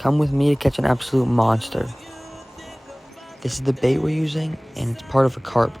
Come with me to catch an absolute monster. This is the bait we're using, and it's part of a carp.